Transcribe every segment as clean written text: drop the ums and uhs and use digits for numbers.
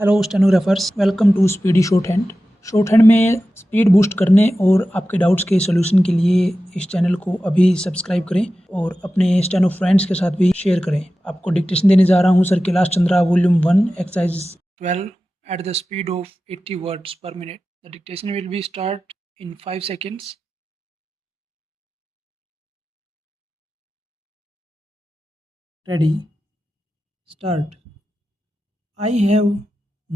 Hello stenographers, welcome to speedy shorthand. Shorthand में speed boost करने और आपके डाउट्स के सॉल्यूशन के लिए इस चैनल को अभी सब्सक्राइब करें और अपने स्टेनो फ्रेंड्स के साथ भी शेयर करें। आपको डिक्टेशन देने जा रहा हूं sir Kailash Chandra volume 1 exercise 12 at the speed of 80 words पर minute. The dictation will be start in 5 seconds. Ready, start. I have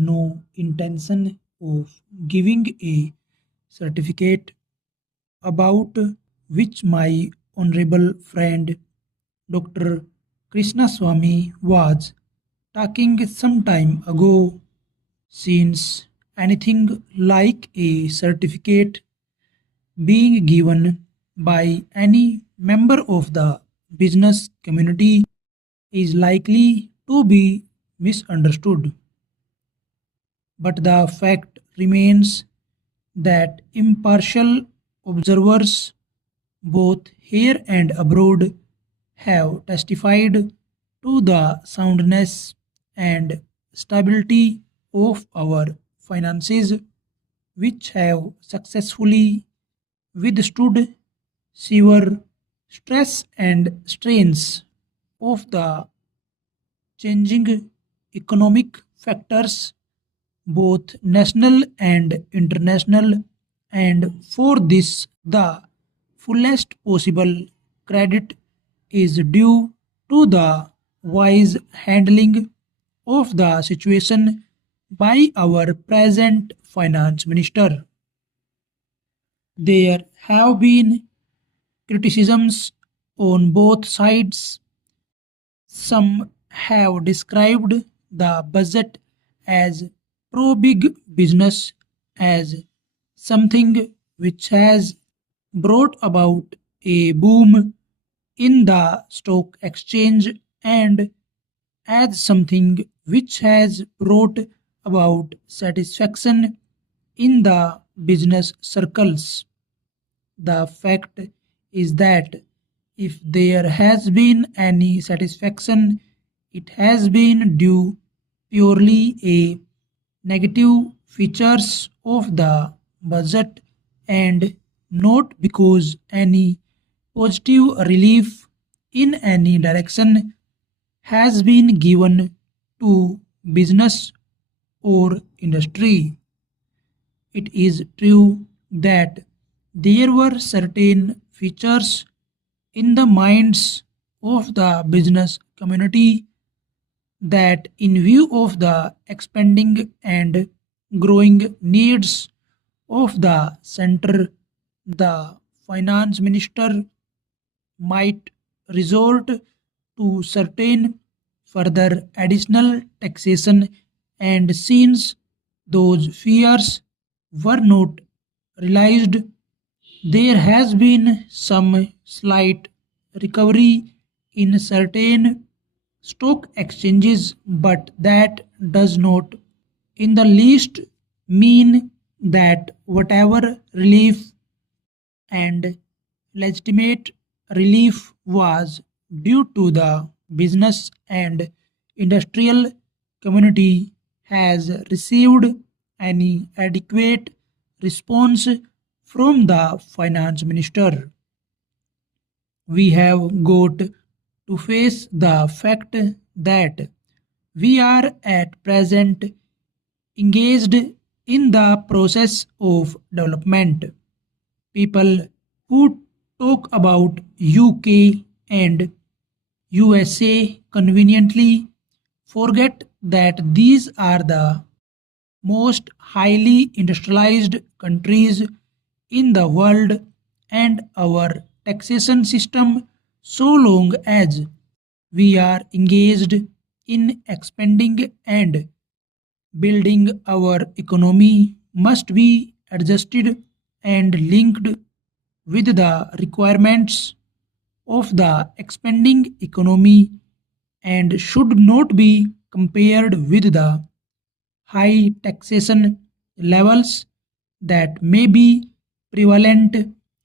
no intention of giving a certificate about which my honorable friend Dr. Krishnaswamy was talking some time ago, since anything like a certificate being given by any member of the business community is likely to be misunderstood. But the fact remains that impartial observers, both here and abroad, have testified to the soundness and stability of our finances, which have successfully withstood severe stress and strains of the changing economic factors, both national and international, and for this the fullest possible credit is due to the wise handling of the situation by our present finance minister. There have been criticisms on both sides. Some have described the budget as pro big business, as something which has brought about a boom in the stock exchange, and as something which has brought about satisfaction in the business circles. The fact is that if there has been any satisfaction, it has been due purely a negative features of the budget, and not because any positive relief in any direction has been given to business or industry. It is true that there were certain features in the minds of the business community that, in view of the expanding and growing needs of the center, the finance minister might resort to certain further additional taxation, and since those fears were not realized, there has been some slight recovery in certain stock exchanges, but that does not in the least mean that whatever relief and legitimate relief was due to the business and industrial community has received any adequate response from the finance minister. We have got to face the fact that we are at present engaged in the process of development. People who talk about UK and USA conveniently forget that these are the most highly industrialized countries in the world, and our taxation system, so long as we are engaged in expanding and building our economy, must be adjusted and linked with the requirements of the expanding economy, and should not be compared with the high taxation levels that may be prevalent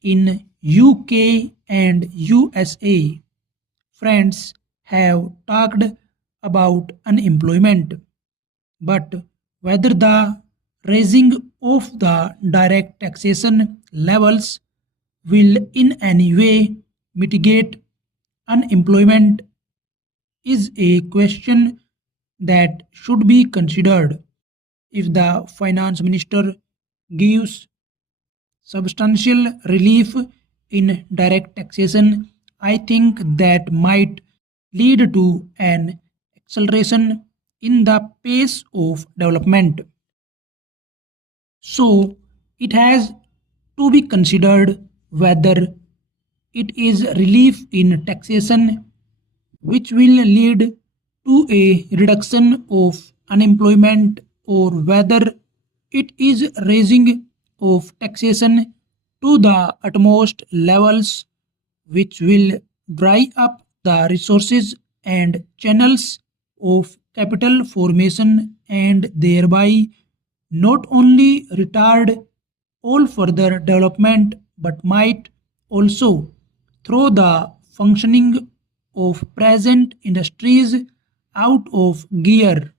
in UK and USA. Friends have talked about unemployment, but whether the raising of the direct taxation levels will in any way mitigate unemployment is a question that should be considered. If the finance minister gives substantial relief in direct taxation, I think that might lead to an acceleration in the pace of development. So, it has to be considered whether it is relief in taxation which will lead to a reduction of unemployment or whether it is raising of taxation to the utmost levels which will dry up the resources and channels of capital formation and thereby not only retard all further development but might also throw the functioning of present industries out of gear.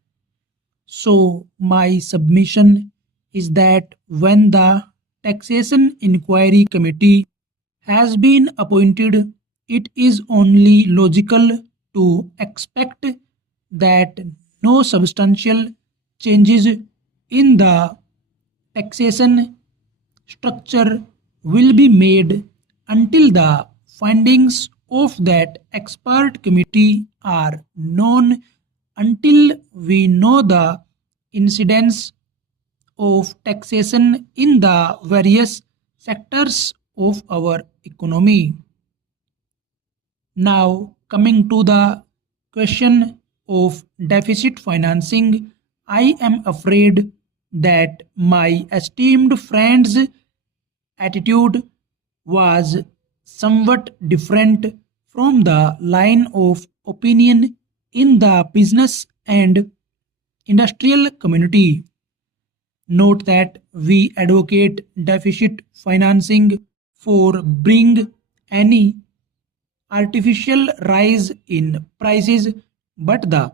So, my submission is that when the Taxation Inquiry Committee has been appointed, it is only logical to expect that no substantial changes in the taxation structure will be made until the findings of that expert committee are known, until we know the incidence of taxation in the various sectors of our economy. Now, coming to the question of deficit financing, I am afraid that my esteemed friend's attitude was somewhat different from the line of opinion in the business and industrial community. Note that we advocate deficit financing for bring any artificial rise in prices, but the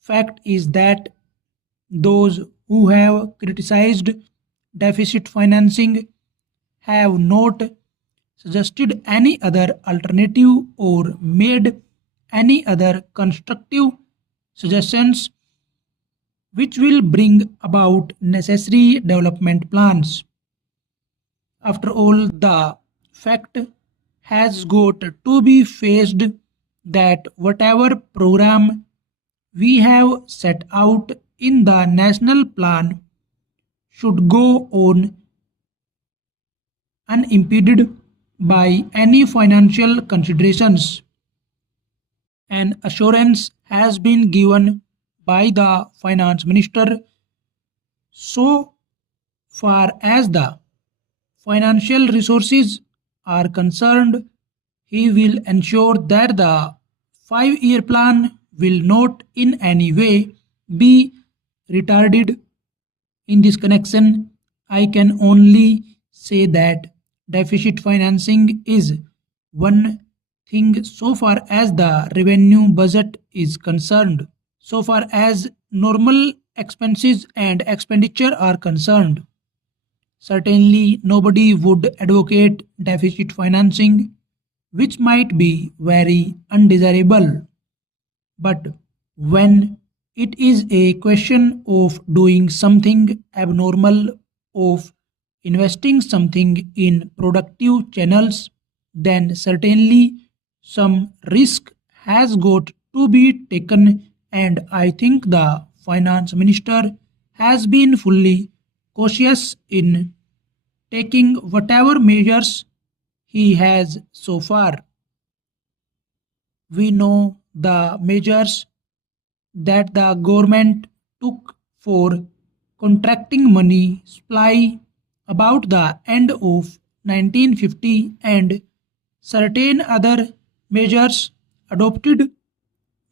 fact is that those who have criticized deficit financing have not suggested any other alternative or made any other constructive suggestions which will bring about necessary development plans. After all, the fact has got to be faced that whatever program we have set out in the national plan should go on unimpeded by any financial considerations. An assurance has been given by the finance minister so far as the financial resources are concerned. He will ensure that the 5-year plan will not in any way be retarded. In this connection, I can only say that deficit financing is one thing so far as the revenue budget is concerned. So far as normal expenses and expenditure are concerned, certainly nobody would advocate deficit financing, which might be very undesirable. But when it is a question of doing something abnormal, of investing something in productive channels, then certainly some risk has got to be taken, and I think the finance minister has been fully cautious in taking whatever measures he has so far. We know the measures that the government took for contracting money supply about the end of 1950 and certain other measures adopted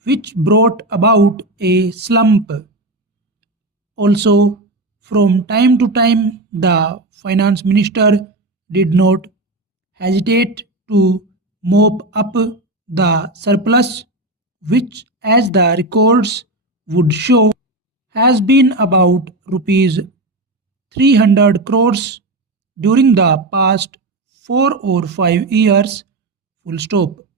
which brought about a slump. Also, from time to time, the finance minister did not hesitate to mop up the surplus, which, as the records would show, has been about rupees 300 crores during the past 4 or 5 years. Full stop.